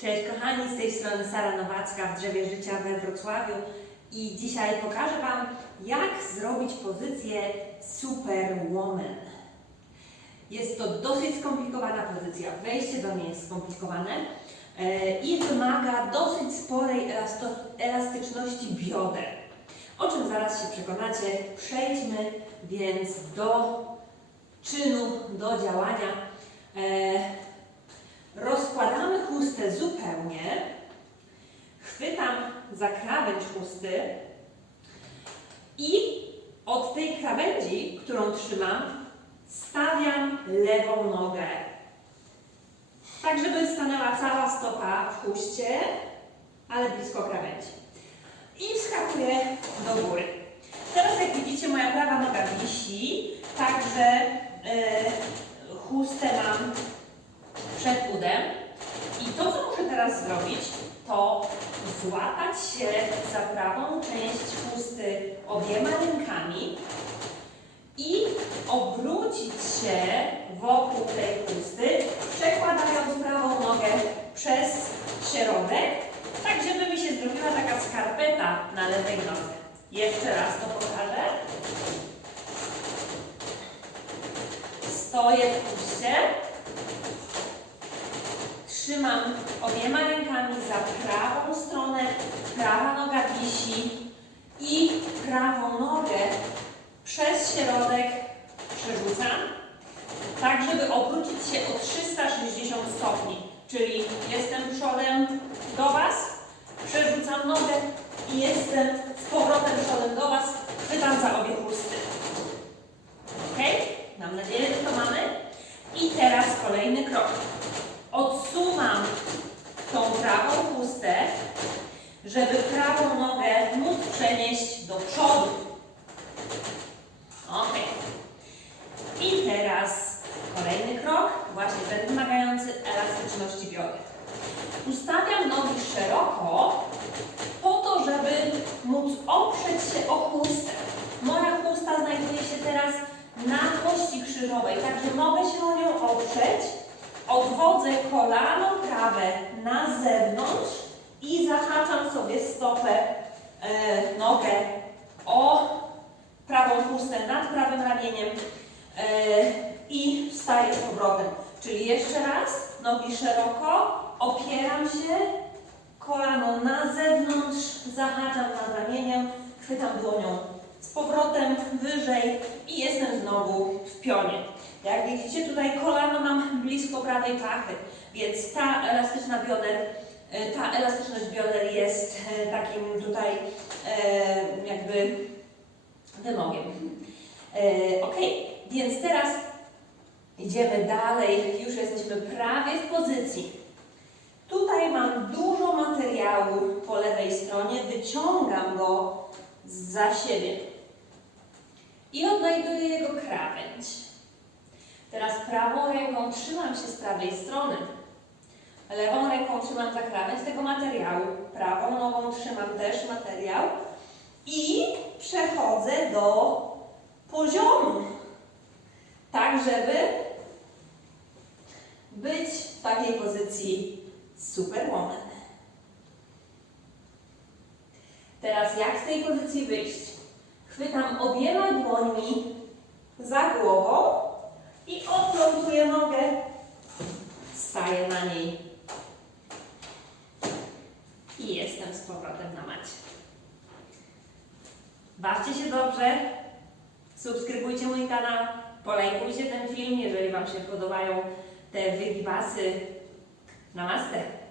Cześć kochani, z tej strony Sara Nowacka w Drzewie Życia we Wrocławiu i dzisiaj pokażę Wam, jak zrobić pozycję Superwoman. Jest to dosyć skomplikowana pozycja, wejście do niej jest skomplikowane e, i wymaga dosyć sporej elastyczności bioder. O czym zaraz się przekonacie. Przejdźmy więc do czynu, do działania. Rozkładamy chustę zupełnie. Chwytam za krawędź chusty i od tej krawędzi, którą trzymam, stawiam lewą nogę. Tak, żeby stanęła cała stopa w chuście, ale blisko krawędzi. I wskakuję do góry. Teraz jak widzicie, moja prawa noga wisi, także e, chustę mam przed udem. I to, co muszę teraz zrobić, to złapać się za prawą część chusty obiema rękami i obrócić się wokół tej chusty, przekładając prawą nogę przez środek, tak żeby mi się zrobiła taka skarpeta na lewej nodze. Jeszcze raz to pokażę. Stoję w chuście. Trzymam obiema rękami za prawą stronę, prawa noga wisi i prawą nogę przez środek przerzucam, tak żeby obrócić się o 360 stopni. Czyli jestem przodem do Was, przerzucam nogę i jestem z powrotem przodem do Was, chwytam za obie chusty. Ok? Mam nadzieję, że to mamy. I teraz kolejny krok prawą chustę, żeby prawą nogę móc przenieść do przodu. Ok. I teraz kolejny krok, właśnie ten wymagający elastyczności bioder. Ustawiam nogi szeroko po to, żeby móc oprzeć się o chustę. Moja chusta znajduje się teraz na kości krzyżowej, także mogę się o nią oprzeć Odwodzę kolano prawe na zewnątrz i zahaczam sobie stopę, e, nogę o prawą chustę nad prawym ramieniem e, i wstaję z powrotem. Czyli jeszcze raz, nogi szeroko, opieram się, kolano na zewnątrz, zahaczam nad ramieniem, chwytam dłonią z powrotem wyżej i jestem znowu w pionie. Jak widzicie tutaj kolano mam prawej pachy, więc ta elastyczna bioder, e, ta elastyczność bioder jest e, takim tutaj e, jakby wymogiem. Ok, więc teraz idziemy dalej, już jesteśmy prawie w pozycji. Tutaj mam dużo materiału po lewej stronie, wyciągam go za siebie i odnajduję jego krawędź. Teraz prawą ręką trzymam się z prawej strony. Lewą ręką trzymam za krawędź tego materiału. Prawą nogą trzymam też materiał. I przechodzę do poziomu. Tak, żeby być w takiej pozycji superwoman. Teraz jak z tej pozycji wyjść? Chwytam obiema dłońmi za głową i odplątuję nogę, staję na niej i jestem z powrotem na macie. Bawcie się dobrze, subskrybujcie mój kanał, polajkujcie ten film, jeżeli Wam się podobają te wygibasy. Namaste!